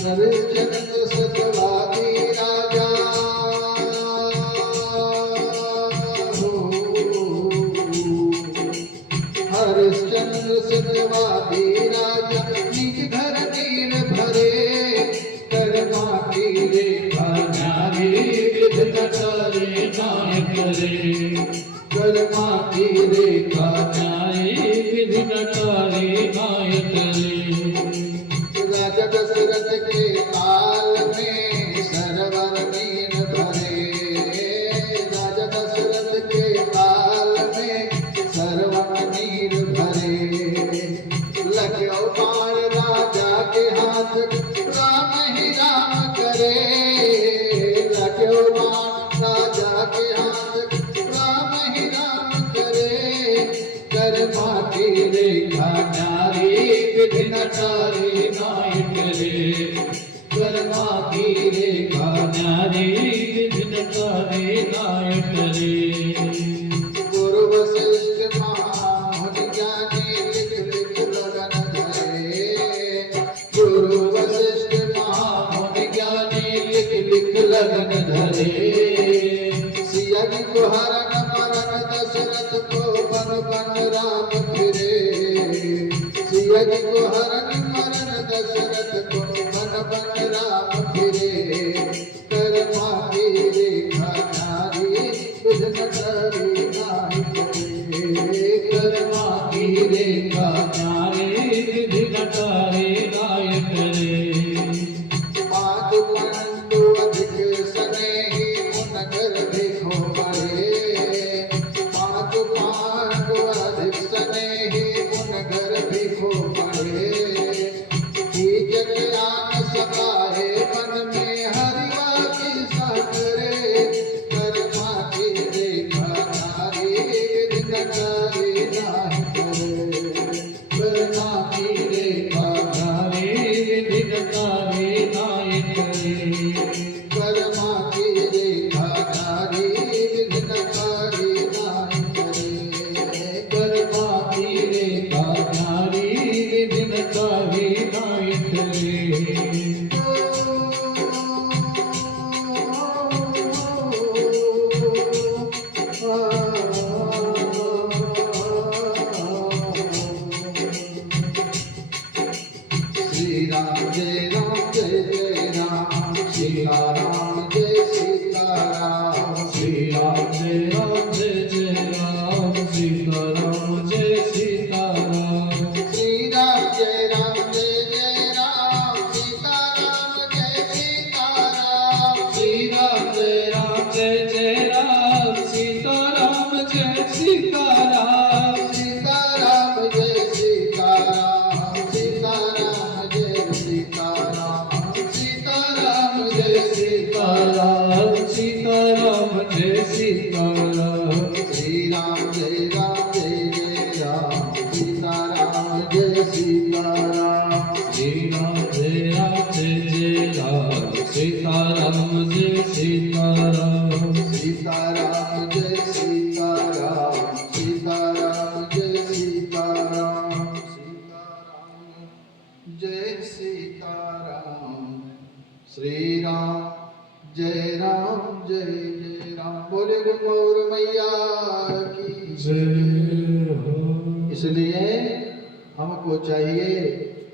हरिश्चंद्र सत्यवादी राजा हो, हरिश्चंद्र सत्यवादी राजा निज घर नीर भरे, कर्मा की रेखा न्यारी विधि करे नायक रे, कर्मा की रेखा न्यारी विधि करे नायक रे। राजा दशरथ के काल में सरवर नीर भरे, राजा दशरथ के काल में सरवर नीर भरे, लग्यो बाण राजा के हाथ राम ही राम करे, लग्यो बाण राजा के हाथ राम ही राम करे, कर्मा की रेखा न्यारी विधि नचारी नायक रे, कर्मा की रेखा न्यारी विधि नचारी नायक रे। गुरु वशिष्ठ महामुनि ज्ञानी लिख लिख लगन धरे, गुरु वशिष्ठ महामुनि ज्ञानी लिख लिख लगन धरे, सिया जी को हरण मरण दशरथ को बन बन राम फिरे, सिया जी को हरण मरण दशरथ को बन बन राम फिरे, कर्मा की रेखा न्यारी विधि नचारी नायक रे, कर्मा की रेखा न्यारी विधि नचारी नायक रे। पांच पंडु अधिक स्नेही मुनगर देखो बड़े, पांच पांडु अधिक स्नेही मुनगर देखो बड़े, जग आन सकाए मन में हरिवा की सागरे, कर्मा की रेखा न्यारी विधि नचारी नायक रे, कर्मा की रेखा न्यारी विधि नचारी नायक रे, कर्मा की रेखा न्यारी विधि नचारी नायक रे, कर्मा की रेखा न्यारी विधि नचारी नायक रे। श्री राम जय राम जय जय राम, सीता राम जय सीता राम, श्री राम जय राम जय जय राम, सीता राम जय सीता राम, श्री राम जय राम जय जय राम, सीता राम जय सीता राम, श्री राम जय राम जय जय राम, सीता राम जय सीता राम, सीता राम जय सीता राम, सीता राम जय सीता राम, सीता राम जय सीता राम, सीता राम जय सीता राम, श्री राम जय राम जय जय राम, सीता राम जय सीता राम, श्री राम जय राम जय जय राम, सीता राम जय सीता राम, सीता राम जय सीता राम, सीता राम जय सीता राम, सीता राम जय सीता राम, श्री राम जय राम जय जय राम। बोले गुरुमौर मैया की जय हो। इसलिए हमको चाहिए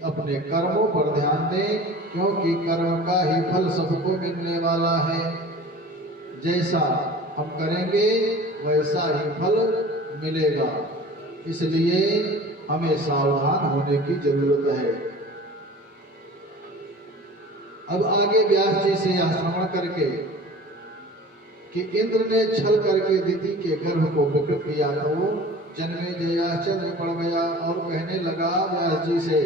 अपने कर्मों पर ध्यान दें, क्योंकि कर्म का ही फल सबको मिलने वाला है। जैसा हम करेंगे वैसा ही फल मिलेगा, इसलिए हमें सावधान होने की जरूरत है। अब आगे व्यास जी से यह श्रवण करके कि इंद्र ने छल करके दिति के गर्भ को विकृत किया, तो जन्मेजय आश्चर्य में पड़ गया और कहने लगा व्यास जी से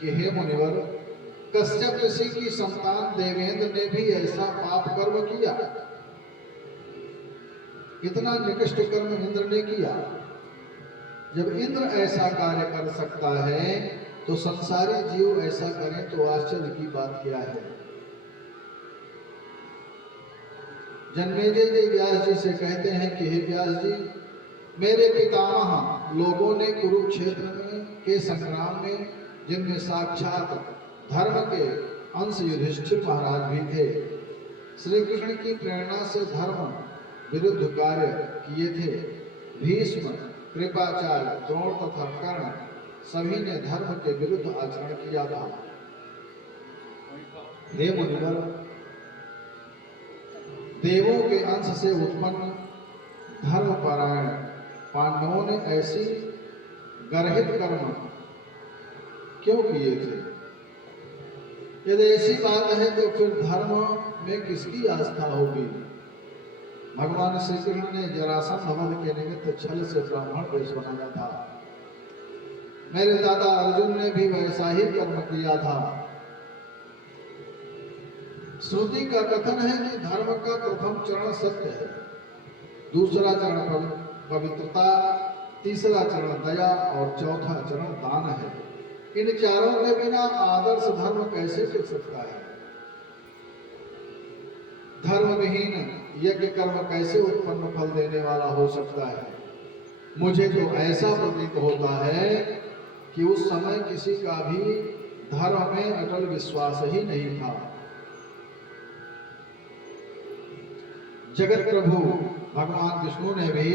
कि हे मुनिवर, कश्यप ऋषि की संतान देवेंद्र ने भी ऐसा पाप कर्म किया, इतना निकृष्ट कर्म इंद्र ने किया। जब इंद्र ऐसा कार्य कर सकता है तो संसारी जीव ऐसा करें तो आश्चर्य की बात क्या है। जन्मेजय जी व्यास जी से कहते हैं कि हे व्यास जी, मेरे पितामह लोगों ने कुरुक्षेत्र में के संग्राम में जिनमें साक्षात धर्म के अंश युधिष्ठिर महाराज भी थे। श्री कृष्ण की प्रेरणा से धर्म विरुद्ध कार्य किए थे। भीष्म, कृपाचार्य, द्रोण तथा कर्ण सभी ने धर्म के विरुद्ध आचरण किया था। हे मुनिवर, देवों के अंश से उत्पन्न धर्मपरायण पांडवों ने ऐसी गर्हित कर्म क्यों किए थे? यदि ऐसी बात है तो फिर धर्म में किसकी आस्था होगी? भगवान श्री कृष्ण ने जरासंध वध के निमित्त छल से ब्राह्मण वेश बनाया था। मेरे दादा अर्जुन ने भी वैसा ही कर्म किया था। श्रुति का कथन है कि धर्म का प्रथम चरण सत्य है, दूसरा चरण पवित्रता, तीसरा चरण दया और चौथा चरण दान है। इन चारों के बिना आदर्श धर्म कैसे टिक सकता है? धर्म विहीन यज्ञ कर्म कैसे उत्पन्न फल देने वाला हो सकता है? मुझे तो ऐसा प्रतीत होता है कि उस समय किसी का भी धर्म में अटल विश्वास ही नहीं था। जगत प्रभु भगवान विष्णु ने भी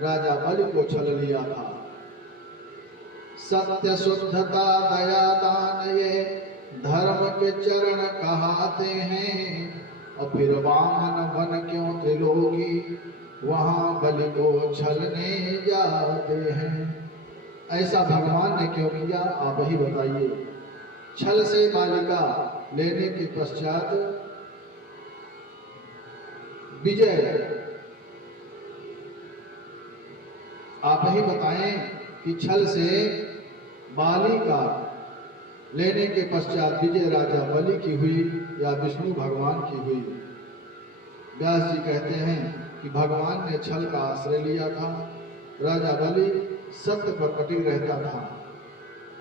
राजा बलि को छल लिया था। सत्य, शुद्धता, दया, दान ये धर्म के चरण कहाते हैं। और फिर वामन वन क्यों त्रिलोकी, वहां बलि को छलने जाते हैं। ऐसा भगवान ने क्यों किया, आप ही बताइए। छल से बालिका लेने के पश्चात विजय, आप ही बताएं कि छल से बालिका लेने के पश्चात विजय राजा बलि की हुई या विष्णु भगवान की हुई? व्यास जी कहते हैं कि भगवान ने छल का आश्रय लिया था। राजा बलि सत्य पर अटल रहता था।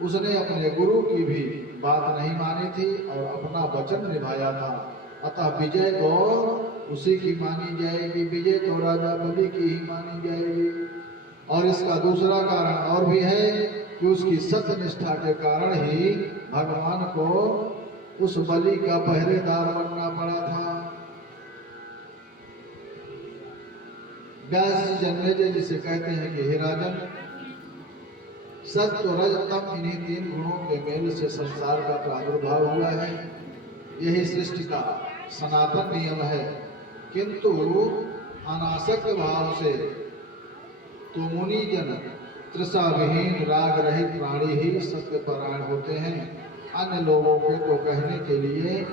उसने अपने गुरु की भी बात नहीं मानी थी और अपना वचन निभाया था। अतः विजय तो उसी की मानी जाएगी, विजय तो राजा बलि की ही मानी जाएगी। और इसका दूसरा कारण और भी है कि उसकी सत्य निष्ठा के कारण ही भगवान को उस बलि का पहरेदार बनना पड़ा था। व्यास जी जन्मेजय जिसे कहते हैं कि हे राजन, सत्य, रज, तम इन्हीं तीन गुणों के मेल से संसार का प्रादुर्भाव हुआ है। यही सृष्टि का सनातन नियम है। किंतु अनासक्त भाव से तो मुनिजन तृषा विहीन राग रहित प्राणी ही सत्य परायण होते हैं। अन्य लोगों के तो कहने के लिए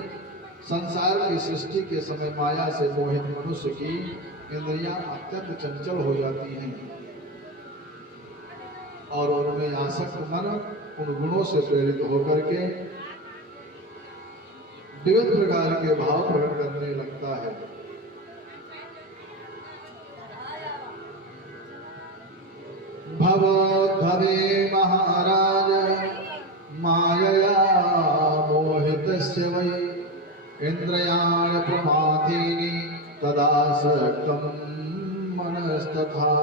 संसार की सृष्टि के समय माया से मोहित मनुष्य की इंद्रियां अत्यंत चंचल हो जाती हैं और उनमें आसक्त मन उन गुणों से प्रेरित होकर के विविध प्रकार के भाव प्रकट करने लगता है। भवे महाराज मायया मोहितस्य वै इंद्रियाणि प्रमाथीनि तदासक्तं मनस्तथा।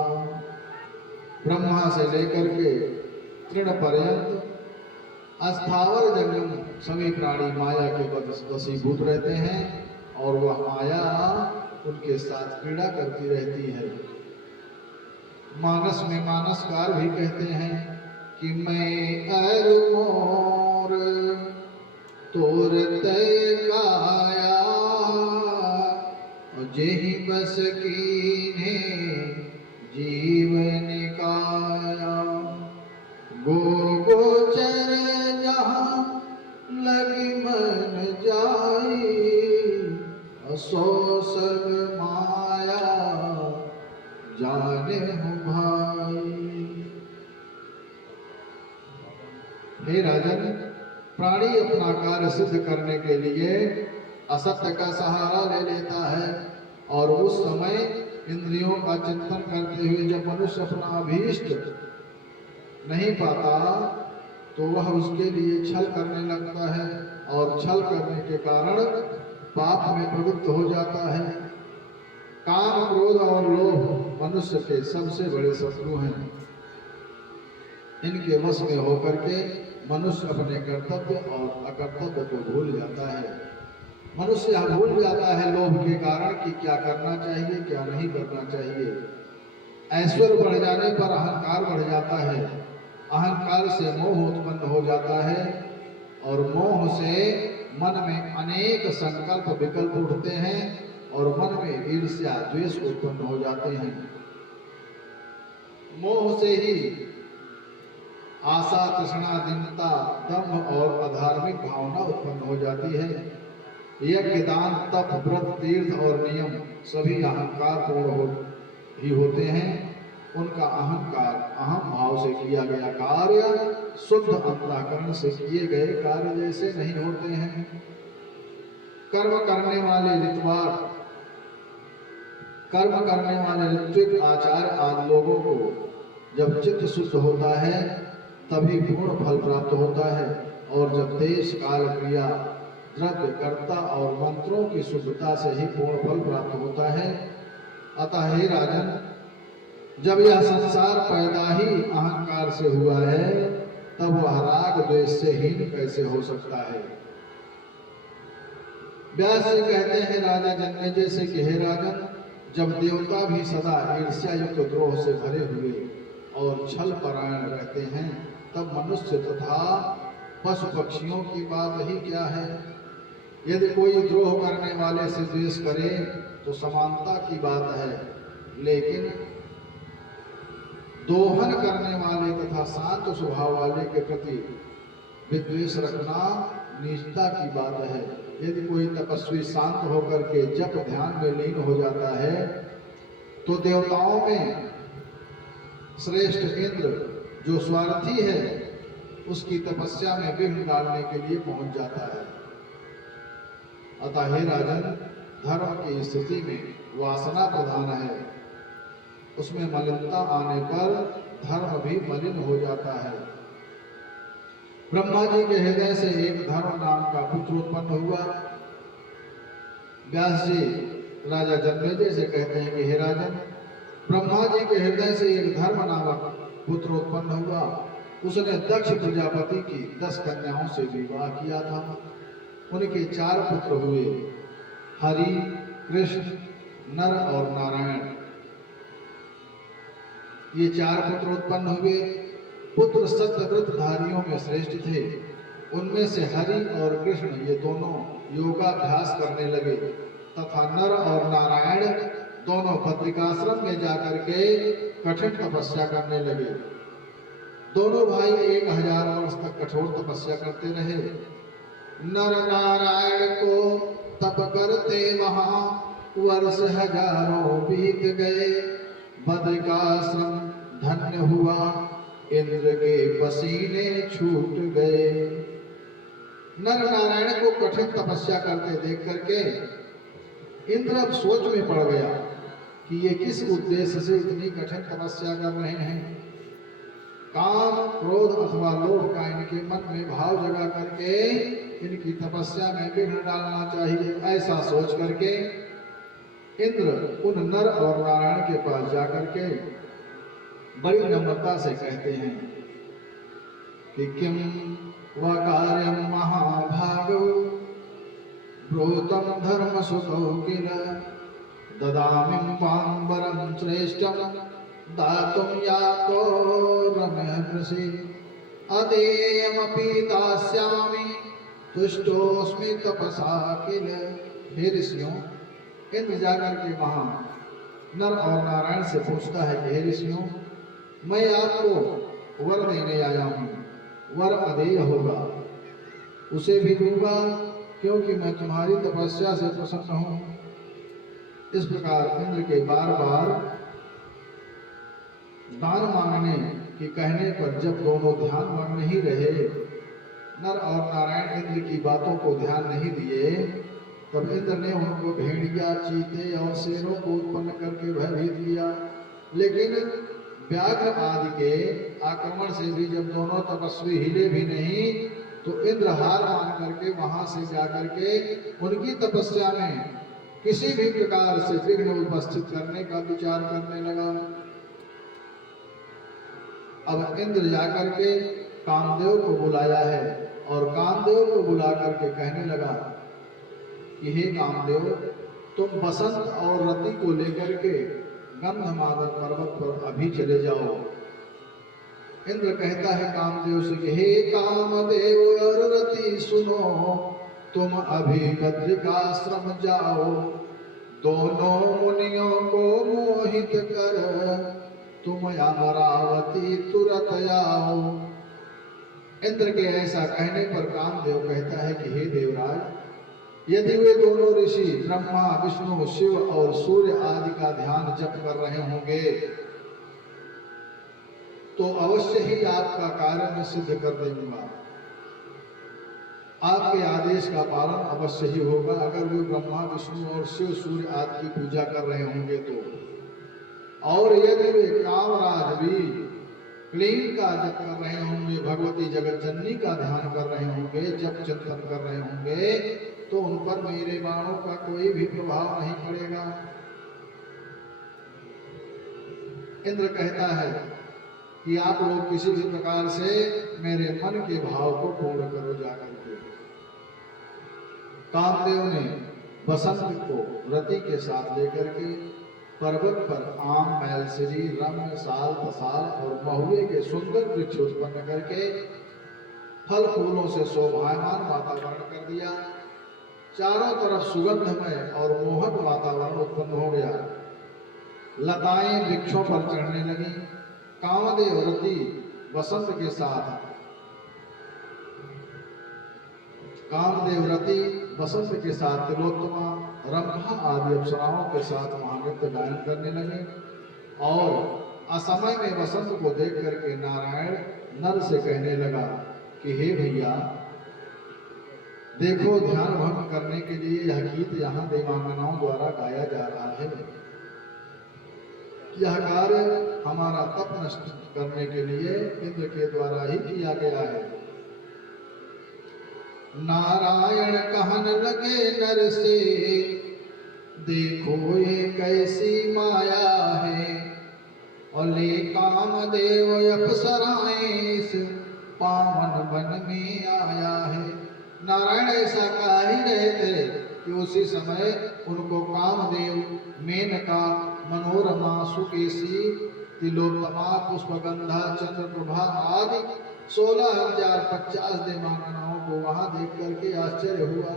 ब्रह्मा से लेकर के तृण पर्यंत अस्थावर जंगम सभी प्राणी माया के वशीभूत रहते हैं और वह माया उनके साथ क्रीड़ा करती रहती है। मानस में मानसकार भी कहते हैं कि मैं अर मोर तोर तय काया जेहि बस कीन्हे जीवन काया। गो गोचर जहाँ लगी मन जाई सो सब माया जाने हूँ भाई। हे राजन, प्राणी अपना कार्य सिद्ध करने के लिए असत्य का सहारा ले लेता है और उस समय इंद्रियों का चिंतन करते हुए जब मनुष्य अपना अभीष्ट नहीं पाता तो वह उसके लिए छल करने लगता है और छल करने के कारण पाप में प्रवृत्त हो जाता है। काम, क्रोध और लोभ मनुष्य के सबसे बड़े शत्रु हैं। इनके वश में होकर के मनुष्य अपने कर्तव्य और अकर्तव्य को भूल जाता है। मनुष्य यह भूल जाता है लोभ के कारण कि क्या करना चाहिए, क्या नहीं करना चाहिए। ऐश्वर्य बढ़ जाने पर अहंकार बढ़ जाता है। अहंकार से मोह उत्पन्न हो जाता है और मोह से मन में अनेक संकल्प विकल्प उठते हैं और मन में ईर्ष्या द्वेष उत्पन्न हो जाते हैं। मोह से ही आशा, तृष्णा, दीनता, दंभ और अधार्मिक भावना उत्पन्न हो जाती है। यज्ञ, दान, तप, व्रत, तीर्थ और नियम सभी अहंकार पूर्ण ही होते हैं। उनका अहंकार अहम भाव से किया गया कार्य शुद्ध अंतःकरण से किए गए कार्य जैसे नहीं होते हैं। कर्म करने वाले ऋत्विक, आचार्य आदि लोगों को जब चित्त शुद्ध होता है तभी पूर्ण फल प्राप्त होता है, और जब देश, काल, क्रिया, द्रव्य, कर्ता और मंत्रों की शुद्धता से ही पूर्ण फल प्राप्त होता है। अतः हे राजन, जब यह संसार पैदा ही अहंकार से हुआ है तब वह राग द्वेष से हीन कैसे हो सकता है। व्यास जी कहते हैं राजा जन्मेजय से कि हे राजन, जब देवता भी सदा ईर्ष्या युक्त द्रोह से भरे हुए और छल परायण रहते हैं तब मनुष्य तथा पशु पक्षियों की बात ही क्या है। यदि कोई द्रोह करने वाले से द्वेष करे तो समानता की बात है, लेकिन दोहन करने वाले तथा शांत स्वभाव वाले के प्रति विद्वेष रखना नीचता की बात है। यदि कोई तपस्वी शांत होकर के जप ध्यान में लीन हो जाता है तो देवताओं में श्रेष्ठ इंद्र जो स्वार्थी है उसकी तपस्या में विघ्न डालने के लिए पहुंच जाता है। अतः हे राजन, धर्म की स्थिति में वासना प्रधान है। उसमें मलिनता आने पर धर्म भी मलिन हो जाता है। ब्रह्मा जी के हृदय से एक धर्म नाम का पुत्र उत्पन्न हुआ। व्यास जी राजा जन्मेजय से कहते हैं कि हे राजन, ब्रह्मा जी के हृदय से एक धर्म नामक पुत्र उत्पन्न हुआ। उसने दक्ष प्रजापति की 10 कन्याओं से विवाह किया था। उनके 4 पुत्र हुए, हरि, कृष्ण, नर और नारायण। ये 4 पुत्र उत्पन्न हुए। पुत्र सत्यव्रतधारियों में श्रेष्ठ थे। उनमें से हरि और कृष्ण ये दोनों योगाभ्यास करने लगे तथा नर और नारायण दोनों बद्रिकाश्रम में जाकर के कठिन तपस्या करने लगे। दोनों भाई 1000 वर्ष तक कठोर तपस्या करते रहे। नर नारायण को तप करते वहां वर्ष हजारों बीत गए। बद्रिकाश्रम धन्य हुआ, इंद्र के पसीने छूट गए। नर नारायण को कठिन तपस्या करते देख करके इंद्र अब सोच में पड़ गया कि ये किस उद्देश्य से इतनी कठिन तपस्या कर रहे हैं। काम, क्रोध अथवा लोभ का इनके मन में भाव जगा करके इनकी तपस्या में विघ्न डालना चाहिए। ऐसा सोच करके इंद्र उन नर और नारायण के पास जाकर के बड़ी नम्रता से कहते हैं कि किम व कार्यम महाभागो ब्रूतम धर्म सुतो किल ददामिं पांबरम श्रेष्ठम दातुम यातो रमहर्षि अदेयमपि दास्यामि तुष्टोस्मि तपसा किल। हे ऋषियों, इंद्र जाकर के वहां नर और नारायण से पूछता है कि हे ऋषियों, मैं आपको वर देने आया हूं। वर अदेय होगा, उसे भी दूंगा क्योंकि मैं तुम्हारी तपस्या से प्रसन्न हूं। इस प्रकार इंद्र के बार बार दान मांगने के कहने पर जब दोनों ध्यान मग्न ही रहे, नर और नारायण इंद्र की बातों को ध्यान नहीं दिए, तब इंद्र ने उनको भेड़िया, चीते और शेरों को उत्पन्न करके भयभीत किया। लेकिन व्याघ्र आदि के आक्रमण से भी जब दोनों तपस्वी हिले भी नहीं तो इंद्र हार मान करके वहां से जाकर के उनकी तपस्या में किसी भी प्रकार से विघ्न उपस्थित करने का विचार करने लगा। अब इंद्र जाकर के कामदेव को बुलाया है और कामदेव को बुला करके कहने लगा कि हे कामदेव, तुम बसंत और रति को लेकर के गंधमादन पर्वत पर अभी चले जाओ। इंद्र कहता है कामदेव से कि हे कामदेव और रति सुनो, तुम अभी बद्रिकाश्रम जाओ, दोनों मुनियों को मोहित कर तुम अमरावती तुरंत आओ। इंद्र के ऐसा कहने पर कामदेव कहता है कि हे देवराज, यदि वे दोनों ऋषि ब्रह्मा विष्णु शिव और सूर्य आदि का ध्यान जप कर रहे होंगे तो अवश्य ही आपका कार्य मैं सिद्ध कर दूंगा। आपके आदेश का पालन अवश्य ही होगा। अगर वे ब्रह्मा विष्णु और शिव सूर्य आदि की पूजा कर रहे होंगे तो, और यदि वे कामराज भी क्लीन का जप कर रहे होंगे, भगवती जगत जननी का ध्यान कर रहे होंगे, जप चिंतन कर रहे होंगे, तो उन पर मेरे बाणों का कोई भी प्रभाव नहीं पड़ेगा। इंद्र कहता है कि आप लोग किसी भी प्रकार से मेरे मन के भाव को पूर्ण करो जाकर के। कामदेव ने बसंत को रति के साथ लेकर के पर्वत पर आम, मैलसिरी, रम्य, साल, तसाल और महुए के सुंदर वृक्ष उत्पन्न करके फल फूलों से शोभायमान वातावरण कर दिया। चारों तरफ सुगंधमय और मोहक वातावरण उत्पन्न हो गया। लताएं वृक्षों पर चढ़ने लगी। कामदेव रति बसंत के साथ तिलोत्तमा, रंभा आदि अप्सराओं के साथ महानृत्य गायन करने लगे। और असमय में बसंत को देख करके नारायण नर से कहने लगा कि हे भैया, देखो ध्यान भंग करने के लिए यह गीत यहाँ देवांगनाओं द्वारा गाया जा रहा है। यह कार्य हमारा तप नष्ट करने के लिए इंद्र के द्वारा ही किया गया है। नारायण कहन लगे नर से, देखो ये कैसी माया है, और ले कामदेव अप्सराएं इस पावन वन में आया है। नारायण ऐसा कह ही रहे थे कि उसी समय उनको कामदेव, मेनका, मनोरमा, सुकेशी, तिलोत्तमा, पुष्पगंधा, चंद्रप्रभा आदि 16,050 देवांगनाओं को वहां देख करके आश्चर्य हुआ।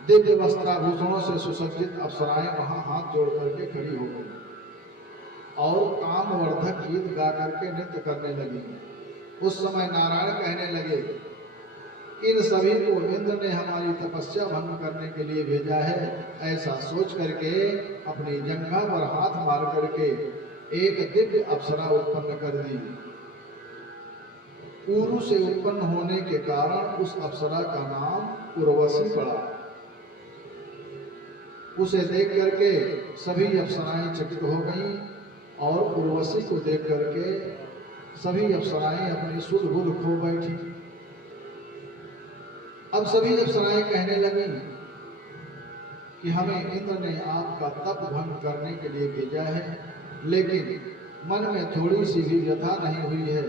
दिव्य वस्त्राभूषणों से सुसज्जित अप्सराएं वहां हाथ जोड़ करके खड़ी हो गई और कामवर्धक गीत गा करके नृत्य करने लगी। उस समय नारायण कहने लगे, इन सभी को इंद्र ने हमारी तपस्या भंग करने के लिए भेजा है। ऐसा सोच करके अपनी जंघा पर हाथ मार करके एक दिव्य अप्सरा उत्पन्न कर दी। उरु से उत्पन्न होने के कारण उस अप्सरा का नाम उर्वशी पड़ा। उसे देख करके सभी अप्सराएं चकित हो गईं और उर्वशी को देख करके सभी अप्सराएं अपनी सुध बुध खो बैठी। अब सभी अप्सराएं कहने लगी कि हमें इंद्र ने आपका तप भंग करने के लिए भेजा है, लेकिन मन में थोड़ी सी भी व्यथा नहीं हुई है।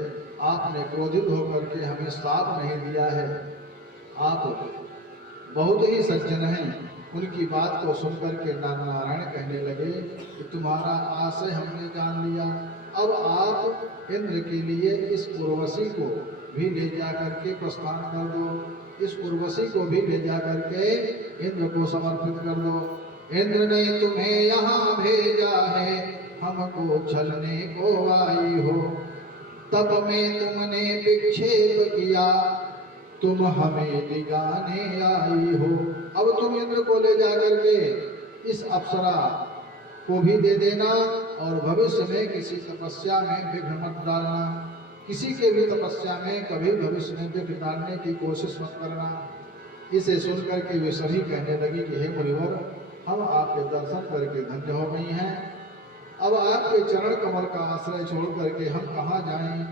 आपने क्रोधित होकर के हमें श्राप नहीं दिया है। आप बहुत ही सज्जन हैं। उनकी बात को सुनकर के नारायण कहने लगे कि तुम्हारा आशय हमने जान लिया। अब आप इंद्र के लिए इस उर्वशी को भी ले जा करके प्रस्थान कर दो। इस उर्वशी को भी ले जा करके इंद्र को समर्पित कर दो। इंद्र ने तुम्हें यहाँ भेजा है, हमको छलने को आई हो। तब में तुमने विक्षेप किया, तुम हमें दिगाने आई हो। अब तुम इंद्र को ले जा करके इस अप्सरा को भी दे देना और भविष्य में किसी तपस्या में विघ्न मत डालना। किसी के भी तपस्या में कभी भविष्य में विघ्न डालने की कोशिश मत करना। इसे सुनकर के वे सभी कहने लगी कि हे मुनिवर, हम आपके दर्शन करके धन्य हो गई हैं। अब आपके चरण कमल का आश्रय छोड़ करके हम कहाँ जाएं?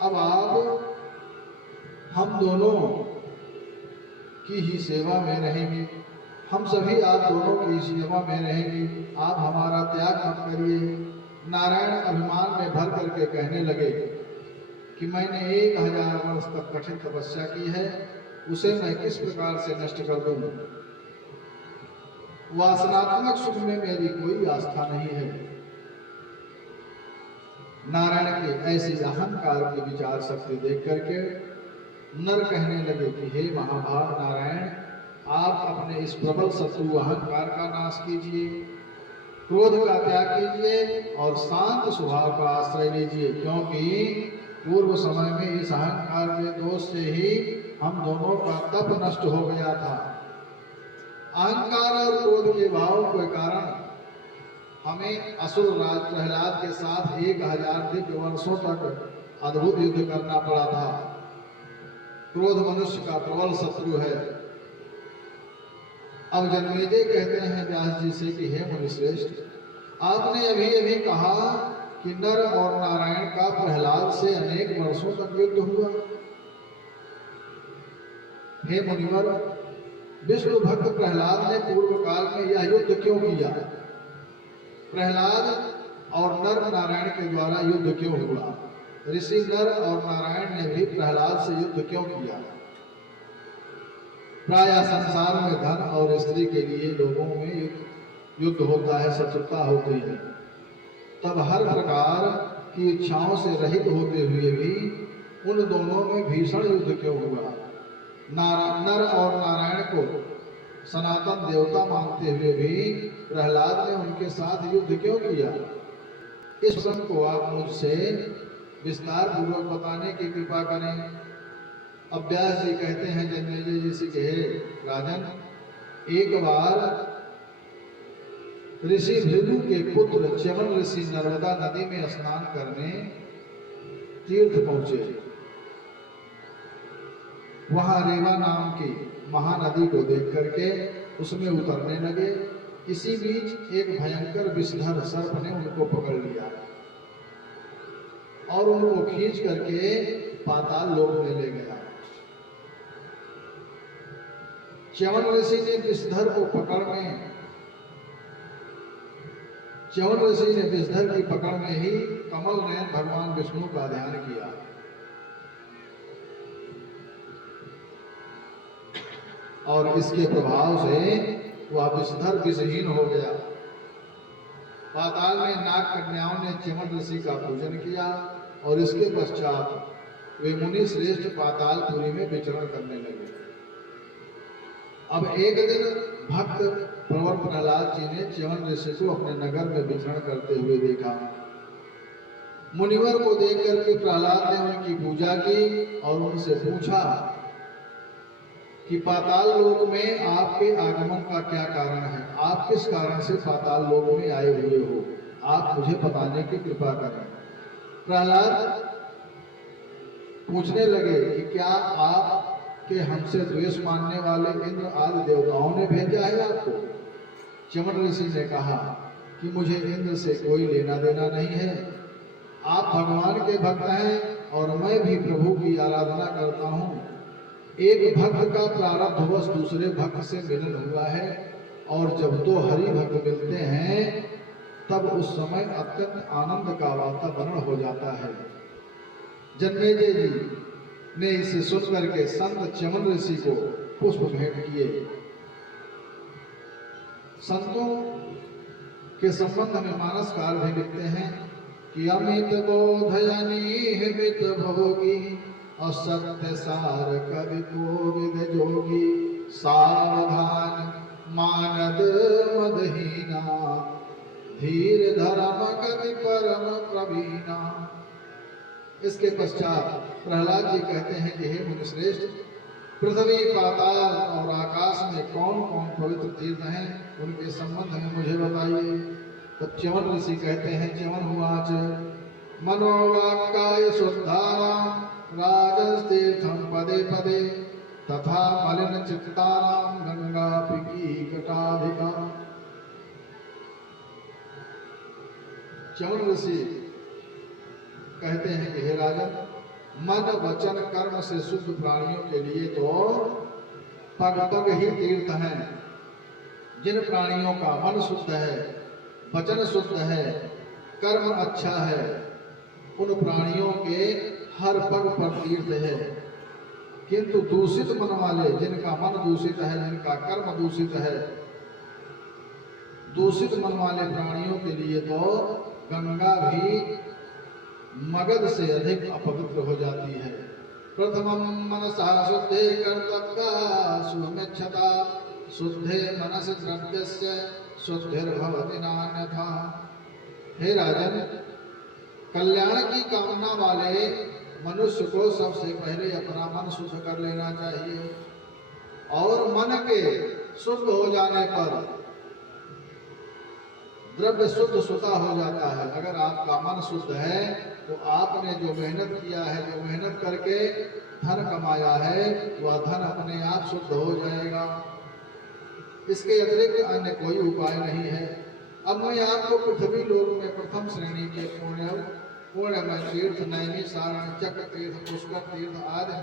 अब आप हम दोनों की ही सेवा में रहेंगे। हम सभी आप दोनों की सेवा में रहेंगे। आप हमारा त्याग मत करिए। नारायण अभिमान में भर करके कहने लगे कि मैंने 1000 वर्ष तक कठिन तपस्या की है, उसे मैं किस प्रकार से नष्ट कर दूं। वासनात्मक सुख में मेरी कोई आस्था नहीं है। नारायण के ऐसी अहंकार की विचार शक्ति देख करके नर कहने लगे कि हे महाभाग नारायण, आप अपने इस प्रबल शत्रु अहंकार का नाश कीजिए, क्रोध का त्याग कीजिए और शांत स्वभाव का आश्रय लीजिए, क्योंकि पूर्व समय में इस अहंकार के दोष से ही हम दोनों का तप नष्ट हो गया था। अहंकार और क्रोध के भाव के कारण हमें असुर राज प्रहलाद के साथ 1000 दिव्य वर्षों तक अद्भुत युद्ध करना पड़ा था। क्रोध मनुष्य का प्रबल शत्रु है। अब जन्मेजय कहते हैं व्यास जी से कि हे मुनिश्रेष्ठ, आपने अभी अभी कहा कि नर और नारायण का प्रहलाद से अनेक वर्षों तक युद्ध हुआ। हे मुनिवर, विष्णु भक्त प्रहलाद ने पूर्व काल में यह युद्ध क्यों किया? प्रहलाद और नर नारायण के द्वारा युद्ध क्यों हुआ? ऋषि नर और नारायण ने भी प्रहलाद से युद्ध क्यों किया? प्राय संसार में धन और स्त्री के लिए लोगों में युद्ध होता है, शत्रुता होती है। तब हर प्रकार की इच्छाओं से रहित होते हुए भी उन दोनों में भीषण युद्ध क्यों हुआ? नर और नारायण को सनातन देवता मानते हुए भी प्रहलाद ने उनके साथ युद्ध क्यों किया? इस प्रश्न को आप मुझसे विस्तार पूर्वक बताने की कृपा करें। अब व्यास जी कहते हैं जन्मेजय जी से, कहे राजन, एक बार ऋषि भृगु के पुत्र च्यवन ऋषि नर्मदा नदी में स्नान करने तीर्थ पहुंचे। वहां रेवा नाम की महानदी को देख करके उसमें उतरने लगे। इसी बीच एक भयंकर विषधर सर्प ने उनको पकड़ लिया और उनको खींच करके पाताल लोक में ले गया। च्यवन ऋषि ने विषधर की पकड़ में ही कमल नयन भगवान विष्णु का ध्यान किया और इसके प्रभाव से वह विषधर विषहीन हो गया। पाताल में नाग कन्याओं ने च्यवन ऋषि का पूजन किया और इसके पश्चात वे मुनि श्रेष्ठ पातालपुरी में विचरण करने लगे। अब एक दिन भक्त प्रवर प्रहलाद जी ने च्यवन ऋषि को अपने नगर में विचरण करते हुए देखा। मुनिवर को देख करके प्रहलाद ने उनकी पूजा की और उनसे पूछा कि पाताल लोक में आपके आगमन का क्या कारण है? आप किस कारण से पाताल लोक में आए हुए हो? आप मुझे बताने की कृपा करें। प्रहलाद पूछने लगे कि क्या आप के हमसे द्वेष मानने वाले इंद्र आदि देवताओं ने भेजा है आपको? च्यवन ऋषि ने कहा कि मुझे इंद्र से कोई लेना देना नहीं है। आप भगवान के भक्त हैं और मैं भी प्रभु की आराधना करता हूँ। एक भक्त का प्रारब्धवश दूसरे भक्त से मिलन हुआ है और जब दो हरि भक्त मिलते हैं तब उस समय अत्यंत आनंद का वातावरण हो जाता है। जन्मेजय जी ने इसे सुन करके संत च्यवन ऋषि को पुष्प भेंट किए। संतों के संबंध में मानसकार भी लिखते हैं कि अमित बोधयनीहित भोगी असत्य सार कवि कोविद जोगी सावधान मानद मदहीना धीर धर्म कवि परम प्रवीणा। इसके पश्चात प्रहलाद जी कहते हैं कि हे मुनिश्रेष्ठ, पृथ्वी पाताल और आकाश में कौन कौन पवित्र तीर्थ हैं उनके संबंध में मुझे बताइए। तब च्यवन ऋषि कहते हैं, च्यवन उवाच मनोवाक्काय शुद्धानां राजस्तीर्थं पदे पदे तथा मलिन चित्तानां गंगा पिकी कटाधिका। च्यवन ऋषि कहते हैं कि हे राजन, मन वचन कर्म से शुद्ध प्राणियों के लिए तो पग पग ही तीर्थ हैं। जिन प्राणियों का मन शुद्ध है, वचन शुद्ध है, कर्म अच्छा है, उन प्राणियों के हर पग पर तीर्थ है, किंतु दूषित मन वाले, जिनका मन दूषित है, जिनका कर्म दूषित है, दूषित मन वाले प्राणियों के लिए तो गंगा भी मगध से अधिक अपवित्र हो जाती है। प्रथमं मनसा शुद्धे कर्तव्या शुभमेच्छता, शुद्धे मनस द्रव्यस्य शुद्धिर्भवति नान्यथा। हे राजन, कल्याण की कामना वाले मनुष्य को सबसे पहले अपना मन शुद्ध कर लेना चाहिए, और मन के शुद्ध हो जाने पर द्रव्य शुद्ध स्वतः हो जाता है। अगर आपका मन शुद्ध है तो आपने जो मेहनत किया है, जो मेहनत करके धन कमाया है, वह धन अपने आप शुद्ध हो जाएगा। इसके अतिरिक्त अन्य कोई उपाय नहीं है। अब मैं आपको पृथ्वी लोक में प्रथम श्रेणी के पुण्यमय तीर्थ नैमिषारण्य, चक्र तीर्थ, पुष्कर तीर्थ आदि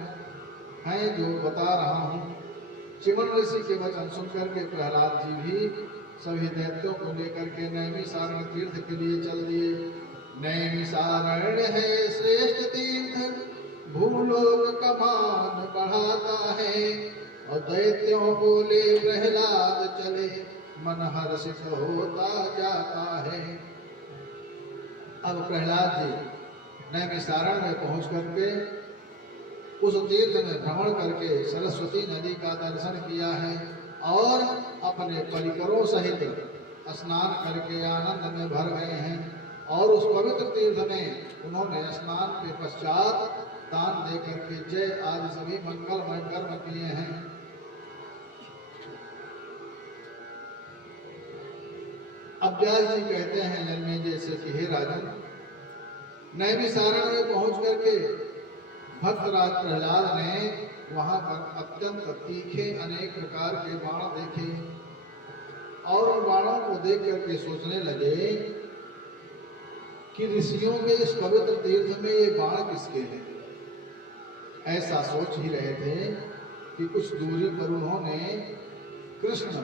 हैं जो बता रहा हूँ। चिमन ऋषि के वचन सुनकर के प्रहलाद जी भी सभी दैत्यों को लेकर के नैमिषारण्य तीर्थ के लिए चल दिए। नैमिषारण्य है श्रेष्ठ तीर्थ, भूलोक का मान बढ़ाता है, और दैत्यों बोले प्रहलाद चले, मन हर्षित होता जाता है। अब प्रहलाद जी नैमिषारण्य में पहुंच करके उस तीर्थ में भ्रमण करके सरस्वती नदी का दर्शन किया है, और अपने परिकरों सहित स्नान करके आनंद में भर गए हैं। और उस पवित्र तीर्थ में उन्होंने स्नान के पश्चात दान दे करके जय आदि सभी मंगलमय कर्म किए हैं। अब व्यास जी कहते हैं जन्मेजय से कि हे राजन, नैमिषारण्य में पहुंच करके भक्तराज प्रहलाद ने वहां पर अत्यंत तीखे अनेक प्रकार के बाण देखे, और उन बाणों को देख करके सोचने लगे कि ऋषियों के इस पवित्र तीर्थ में ये बाण किसके हैं। ऐसा सोच ही रहे थे कि कुछ दूरी पर उन्होंने कृष्ण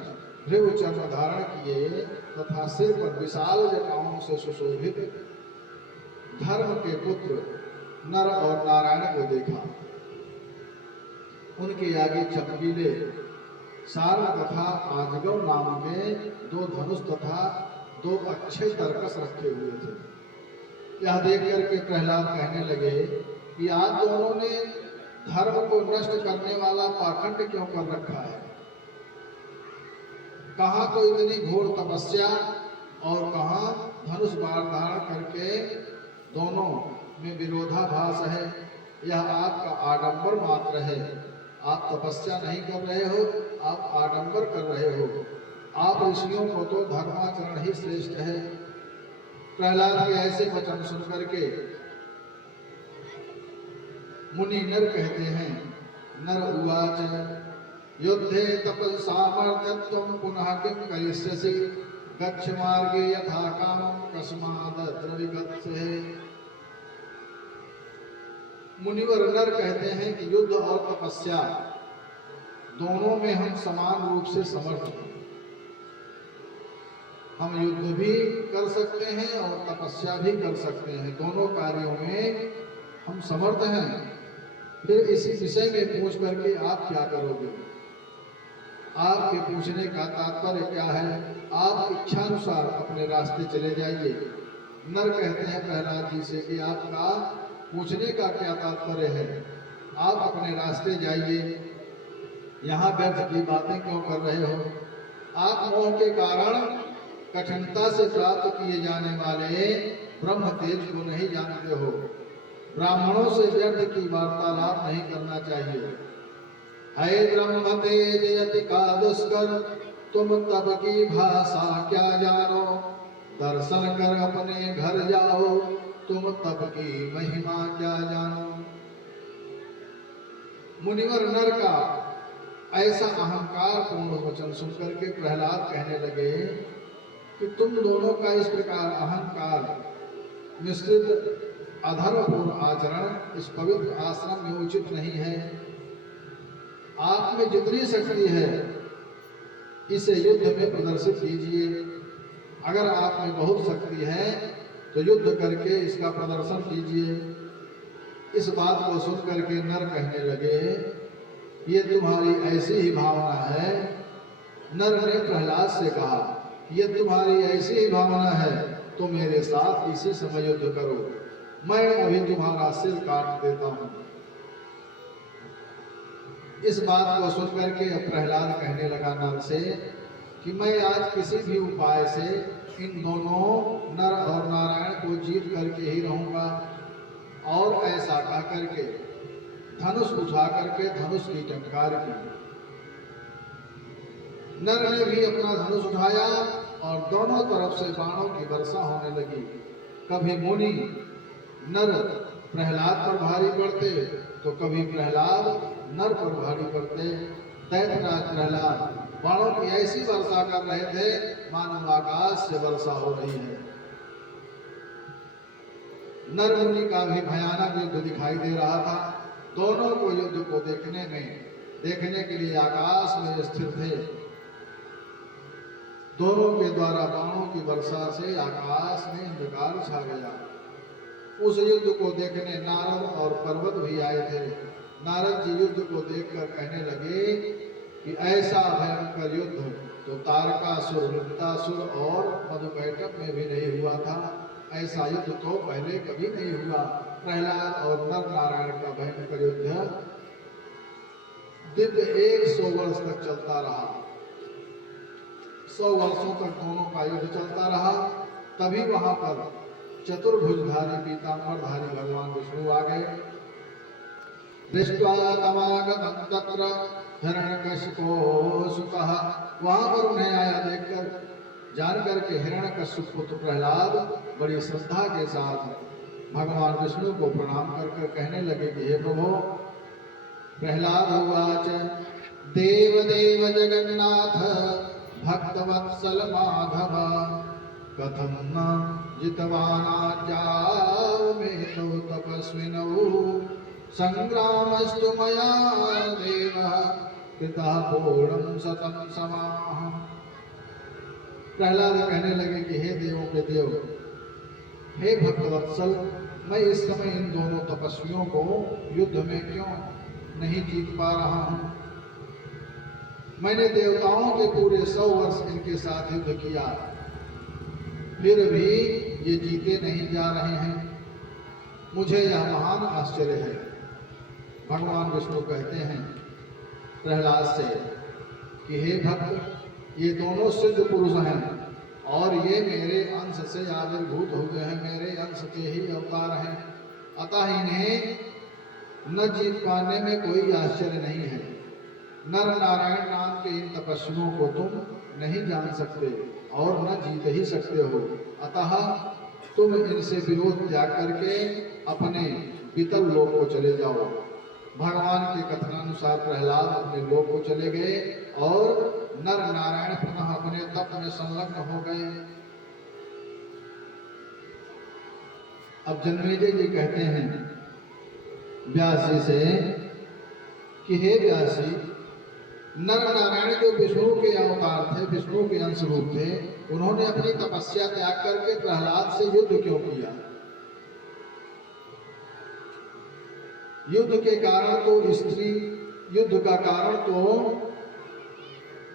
भृगु चर्म धारण किए तथा सिर पर विशाल जटाओं से सुशोभित धर्म के पुत्र नर और नारायण को देखा। उनके आगे चमकीले सारंग तथा आजगव नाम के दो धनुष तथा दो अच्छे तरकस रखे हुए थे। यह देख करके प्रहलाद कहने लगे कि आप दोनों ने धर्म को नष्ट करने वाला पाखंड क्यों कर रखा है। कहाँ तो इतनी घोर तपस्या और कहाँ धनुष बाण धारण करके दोनों में विरोधाभास है। यह आपका आडंबर मात्र है। आप तपस्या नहीं कर रहे हो, आप आडंबर कर रहे हो। आप ऋषियों को तो धर्माचरण ही श्रेष्ठ है। प्रहलाद के ऐसे वचन सुनकर के मुनि नर कहते हैं, नर उवाच युद्धे तपस सामर्थ्यत्वं पुनः किं करिष्यसि, गच्छ मार्गे यथा कामं कस्मादत्र विगत्से। मुनिवर नर कहते हैं कि युद्ध और तपस्या दोनों में हम समान रूप से समर्थ हैं। हम युद्ध भी कर सकते हैं और तपस्या भी कर सकते हैं। दोनों कार्यों में हम समर्थ हैं। फिर इसी विषय में पूछ करके आप क्या करोगे। आपके पूछने का तात्पर्य क्या है। आप इच्छानुसार अपने रास्ते चले जाइए। नर कहते हैं प्रहलाद जी से कि आपका पूछने का क्या तात्पर्य है। आप अपने रास्ते जाइए, यहाँ व्यर्थ की बातें क्यों कर रहे हो। आप मोह के कारण कठिनता से प्राप्त किए जाने वाले ब्रह्म तेज को नहीं जानते हो। ब्राह्मणों से व्यर्थ की वार्तालाप नहीं करना चाहिए। है ब्रह्म तेज यति का दुष्कर, तुम तब की भाषा क्या जानो। दर्शन कर अपने घर जाओ, तुम तब की महिमा क्या जानो। मुनिवर नर का ऐसा अहंकार पूर्ण वचन सुनकर के प्रहलाद कहने लगे कि तुम दोनों का इस प्रकार अहंकार मिश्रित अधर्मपूर्ण आचरण इस पवित्र आश्रम में उचित नहीं है। आप में जितनी शक्ति है इसे युद्ध में प्रदर्शित कीजिए। अगर आप में बहुत शक्ति है तो युद्ध करके इसका प्रदर्शन कीजिए। इस बात को सुन करके नर कहने लगे, ये तुम्हारी ऐसी ही भावना है। नर ने प्रहलाद से कहा, ये तुम्हारी ऐसी ही भावना है तो मेरे साथ इसी समय युद्ध करो, मैं अभी तुम्हारा सिर काट देता हूं। इस बात को सुन करके प्रहलाद कहने लगा नर से कि मैं आज किसी भी उपाय से इन दोनों नर और नारायण को जीत करके ही रहूंगा। और ऐसा कह करके धनुष उठा करके धनुष की टंकार की। नर ने भी अपना धनुष उठाया और दोनों तरफ से बाणों की वर्षा होने लगी। कभी मुनि नर प्रहलाद पर भारी पड़ते तो कभी प्रहलाद नर पर भारी पड़ते। दैत्यराज प्रहलाद बाणों की ऐसी वर्षा कर रहे थे मानो आकाश से वर्षा हो रही है। नर मुनि का भी भयानक युद्ध दिखाई दे रहा था। दोनों को युद्ध को देखने के लिए आकाश में स्थिर थे। दोनों के द्वारा बाणों की वर्षा से आकाश में अंधकार छा गया। उस युद्ध को देखने नारद और पर्वत भी आए थे। नारद जी युद्ध को देखकर कहने लगे कि ऐसा भयंकर युद्ध तो तारकासुर, वृत्तासुर और मधुकैटभ में भी नहीं हुआ था। ऐसा युद्ध तो पहले कभी नहीं हुआ। प्रहलाद और नर नारायण का भयंकर युद्ध दिव्य 100 वर्ष तक चलता रहा। 100 वर्षों तक दोनों का युद्ध चलता रहा। तभी वहां पर चतुर्भुजधारी पीतांबरधारी भगवान विष्णु आ गए। दृष्ट्वा तमागतं तत्र हिरण्यकशिपो सुतः, वहां पर उन्हें आया देखकर जानकर के हिरण्यकशिप पुत्र प्रहलाद बड़ी श्रद्धा के साथ भगवान विष्णु को प्रणाम कर कहने लगे कि हे प्रभु। प्रहलाद उवाच, देव देव जगन्नाथ भक्तवत्सल माधव, कथं न जितवानाज्ञां मे तौ तपस्विनौ, संग्रामस्तु मया देव कृतः पूर्णं शतं समाः। प्रहलाद कहने लगे कि हे देवों के देव, हे भक्तवत्सल, मैं इस समय इन दोनों तपस्वियों को युद्ध में क्यों नहीं जीत पा रहा हूं। मैंने देवताओं के पूरे 100 वर्ष इनके साथ युद्ध किया, फिर भी ये जीते नहीं जा रहे हैं। मुझे यह महान आश्चर्य है। भगवान विष्णु कहते हैं प्रहलाद से कि हे भक्त, ये दोनों सिद्ध पुरुष हैं और ये मेरे अंश से आविर्भूत हुए हैं, मेरे अंश के ही अवतार हैं। अतः इन्हें न जीत पाने में कोई आश्चर्य नहीं है। नर नारायण नाम के इन तपस्वियों को तुम नहीं जान सकते और न जीत ही सकते हो। अतः तुम इनसे विरोध त्याग करके अपने वितल लोक को चले जाओ। भगवान के कथनानुसार प्रहलाद अपने लोक को चले गए और नर नारायण पुनः अपने तप में संलग्न हो गए। अब जन्मेजय जी कहते हैं व्यास जी से कि हे व्यास जी, नर नारायण जो विष्णु के अवतार थे, विष्णु के अंश रूप थे, उन्होंने अपनी तपस्या त्याग करके प्रहलाद से युद्ध क्यों किया। युद्ध के कारण तो स्त्री, युद्ध का कारण तो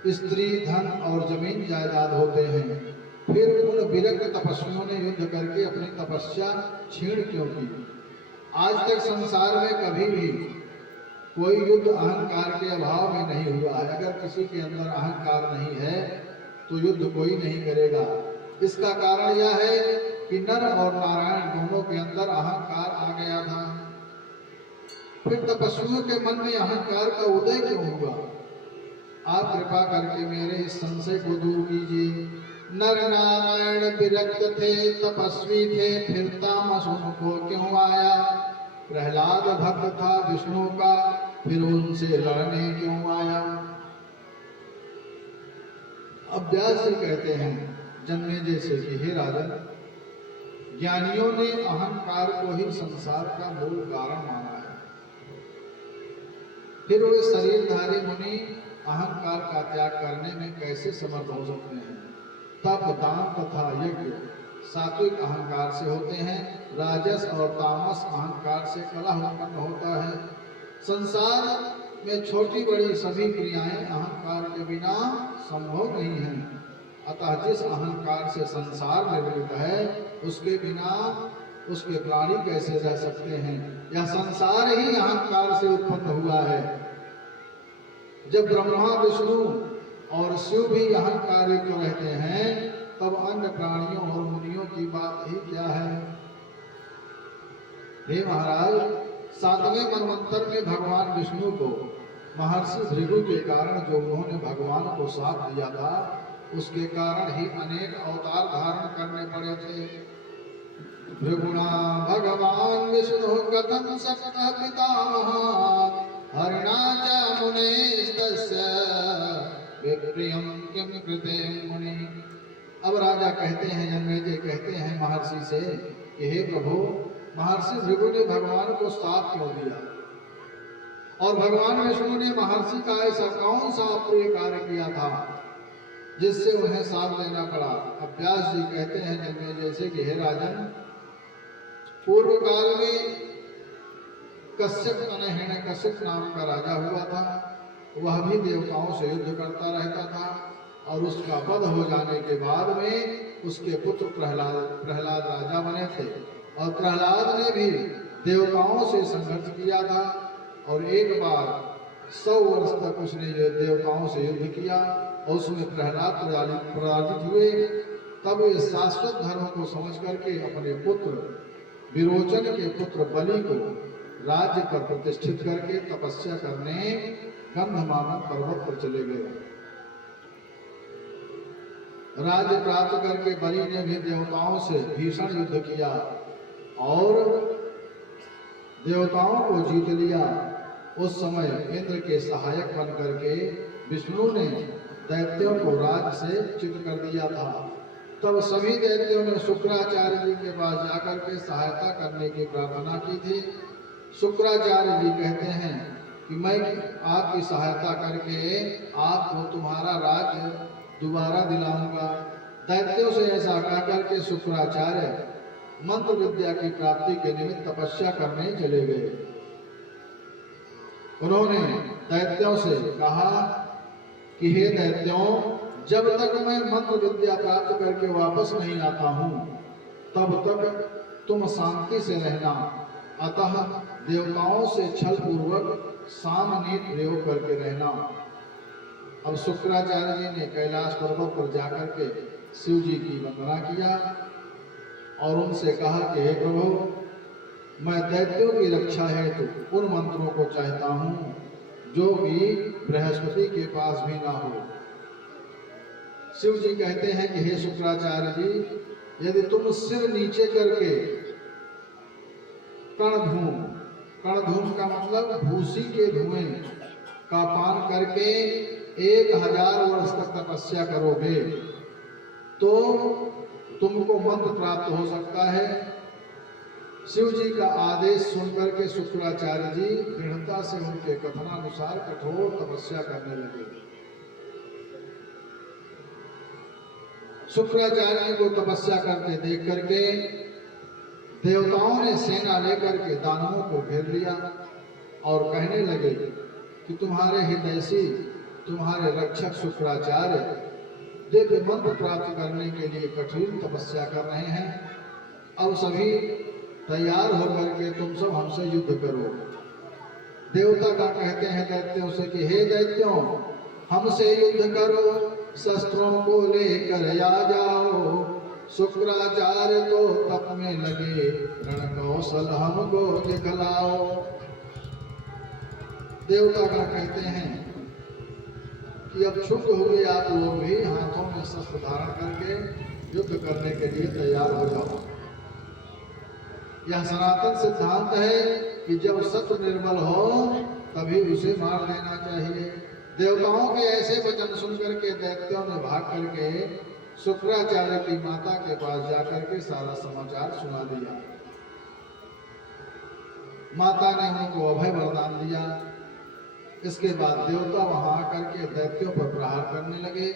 स्त्री, धन और जमीन जायदाद होते हैं। फिर उन विरक्त तपस्वियों ने युद्ध करके अपनी तपस्या छीण क्यों की। आज तक संसार में कभी भी कोई युद्ध अहंकार के अभाव में नहीं हुआ है। अगर किसी के अंदर अहंकार नहीं है तो युद्ध कोई नहीं करेगा। इसका कारण यह है कि नर और नारायण दोनों के अंदर अहंकार आ गया था। फिर तपस्वियों के मन में अहंकार का उदय क्यों हुआ। आप कृपा करके मेरे इस संशय को दूर कीजिए। नर नारायण विरक्त थे, तपस्वी थे, फिर तामस उनको क्यों आया। प्रहलाद भक्त था विष्णु का, फिर उनसे लड़ने क्यों आया। अब व्यास जी कहते हैं जन्मेजय से कि हे राजन, ज्ञानियों ने अहंकार को ही संसार का मूल कारण माना है। फिर वे शरीरधारी मुनि अहंकार का त्याग करने में कैसे समर्थ हो सकते हैं। तप, दान तथा यज्ञ सात्विक अहंकार से होते हैं, राजस और तामस अहंकार से कलह उत्पन्न होता है। संसार में छोटी बड़ी सभी क्रियाएं अहंकार के बिना संभव नहीं हैं। अतः जिस अहंकार से संसार निर्मित है उसके बिना उसके प्राणी कैसे रह सकते हैं। यह संसार ही अहंकार से उत्पन्न हुआ है। जब ब्रह्मा विष्णु और शिव भी अहंकार युक्त रहते हैं तब अन्य प्राणियों और मुनियों की बात ही क्या है। हे महाराज, 7वें मनवंतर में भगवान विष्णु को महर्षि भृगु के कारण जो उन्होंने भगवान को शाप दिया था उसके कारण ही अनेक अवतार धारण करने पड़े थे। भृगुणा भगवान विष्णु कथम सप्तः पितामह हरिणा च मुनेस्तस्य विप्रियं किं कृते मुनि। अब राजा कहते हैं, जन्मेजय कहते हैं महर्षि से कि हे प्रभु, महर्षि भृगु ने भगवान को शाप क्यों दिया और भगवान विष्णु ने महर्षि का ऐसा कौन सा अप्रिय कार्य किया था जिससे उन्हें शाप देना पड़ा। अब व्यास जी कहते हैं जन्मेजय से कि हे राजन, पूर्व काल में कश्यप हिरण्यकश्यप नाम का राजा हुआ था। वह भी देवताओं से युद्ध करता रहता था और उसका वध हो जाने के बाद में उसके पुत्र प्रहलाद राजा बने थे और प्रहलाद ने भी देवताओं से संघर्ष किया था और एक बार 100 वर्ष तक उसने देवताओं से युद्ध किया और उसमें प्रहलाद पराजित हुए। तब वे शाश्वत धर्म को समझ करके अपने पुत्र विरोचन के पुत्र बलि को राज्य पर प्रतिष्ठित करके तपस्या करने गंधमादन पर्वत पर चले गए। राज्य प्राप्त करके बलि ने भी देवताओं से भीषण युद्ध किया और देवताओं को जीत लिया। उस समय इंद्र के सहायक बन करके विष्णु ने दैत्यों को राज्य से च्युत कर दिया था। तब सभी दैत्यों ने शुक्राचार्य जी के पास जाकर के सहायता करने की प्रार्थना की थी। शुक्राचार्य जी कहते हैं कि मैं आपकी सहायता करके आपको तुम्हारा राज्य दोबारा दिलाऊंगा। दैत्यों से ऐसा कहकर के शुक्राचार्य मंत्र विद्या की प्राप्ति के निमित्त तपस्या करने चले गए। उन्होंने दैत्यों से कहा कि हे दैत्यों, जब तक मैं मंत्र विद्या प्राप्त करके वापस नहीं आता हूं तब तक तुम शांति से रहना। अतः देवताओं से छल पूर्वक सामनीत प्रयोग करके रहना। अब शुक्राचार्य जी ने कैलाश पर्वत पर जाकर के शिव जी की वंदना किया और उनसे कहा कि हे प्रभु, मैं दैत्यों की रक्षा हेतु उन मंत्रों को चाहता हूँ जो कि बृहस्पति के पास भी ना हो। शिव जी कहते हैं कि हे शुक्राचार्य जी, यदि तुम सिर नीचे करके कणधूम का मतलब भूसी के धुएं का पान करके 1000 वर्ष तक तपस्या करोगे तो तुमको मंत्र प्राप्त हो सकता है। शिव जी का आदेश सुनकर के शुक्राचार्य जी दृढ़ता से उनके कथनानुसार कठोर तपस्या करने लगे। शुक्राचार्य जी को तपस्या करते देख करके देवताओं ने सेना लेकर के दानवों को घेर लिया और कहने लगे कि तुम्हारे हितैषी, तुम्हारे रक्षक शुक्राचार्य दिव्य मंत्र प्राप्त करने के लिए कठिन तपस्या कर रहे हैं। अब सभी तैयार होकर के तुम सब हमसे युद्ध करो। देवता का कहते हैं दैत्यों से कि हे दैत्यों, हमसे युद्ध करो, शस्त्रों को लेकर आ जाओ। शुक्राचार्य तो तप में लगे, रण कौशल हमको दिखलाओ। देवता का कहते हैं कि अब क्षुब्ध हुए आप लोग भी हाथों में शस्त्र धारण करके युद्ध करने के लिए तैयार हो जाओ। यह सनातन सिद्धांत है कि जब सत्य निर्बल हो तभी उसे मार देना चाहिए। देवताओं के ऐसे वचन सुनकर के दैत्यों ने भाग करके शुक्राचार्य की माता के पास जाकर के सारा समाचार सुना दिया। माता ने उनको अभय वरदान दिया। इसके बाद देवता वहां आकर के दैत्यों पर प्रहार करने लगे।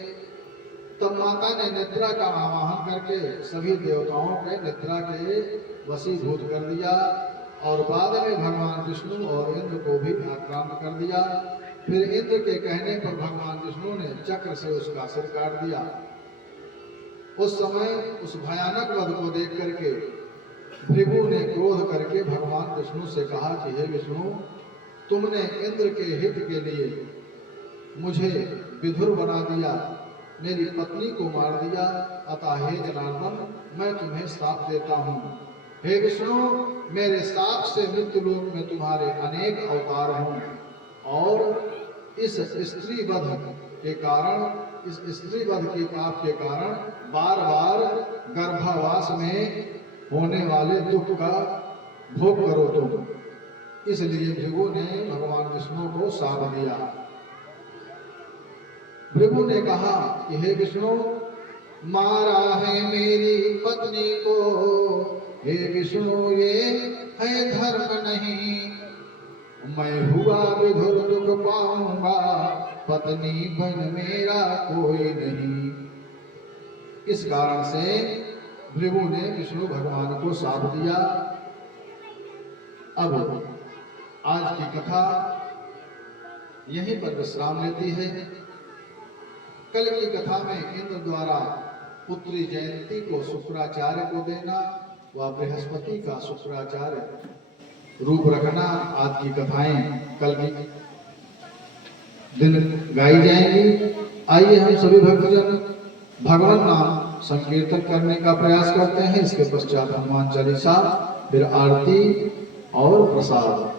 तब माता ने निद्रा का आवाहन करके सभी देवताओं के निद्रा के वशीभूत कर दिया और बाद में भगवान विष्णु और इंद्र को भी आक्रांत कर दिया। फिर इंद्र के कहने पर भगवान विष्णु ने चक्र से उसका सिर काट दिया। उस समय उस भयानक वध को देख करके भृगु ने क्रोध करके भगवान विष्णु से कहा कि हे विष्णु, तुमने इंद्र के हित के लिए मुझे विधुर बना दिया, मेरी पत्नी को मार दिया, अतः हे जनार्दन मैं तुम्हें श्राप देता हूँ। हे विष्णु, मेरे श्राप से मृत्यु लोक में तुम्हारे अनेक अवतार हों और इस स्त्री वध के कारण, इस स्त्री वध के पाप के कारण बार बार गर्भावास में होने वाले दुख का भोग करो तुम। इसलिए भृगु ने भगवान विष्णु को शाप दिया। भृगु ने कहा कि हे विष्णु, मारा है मेरी पत्नी को, हे विष्णु ये है धर्म नहीं, मैं हुआ विधुर दुख पाऊंगा, पत्नी बन मेरा कोई नहीं। इस कारण से भृगु ने विष्णु भगवान को शाप दिया। अब आज की कथा यहीं पर विश्राम लेती है। कल की कथा में इंद्र द्वारा पुत्री जयंती को शुक्राचार्य को देना व बृहस्पति का शुक्राचार्य रूप रखना आदि की कथाएं कल की दिन गाई जाएंगी। आइए हम सभी भक्तजन भगवान नाम संकीर्तन करने का प्रयास करते हैं। इसके पश्चात हनुमान चालीसा, फिर आरती और प्रसाद।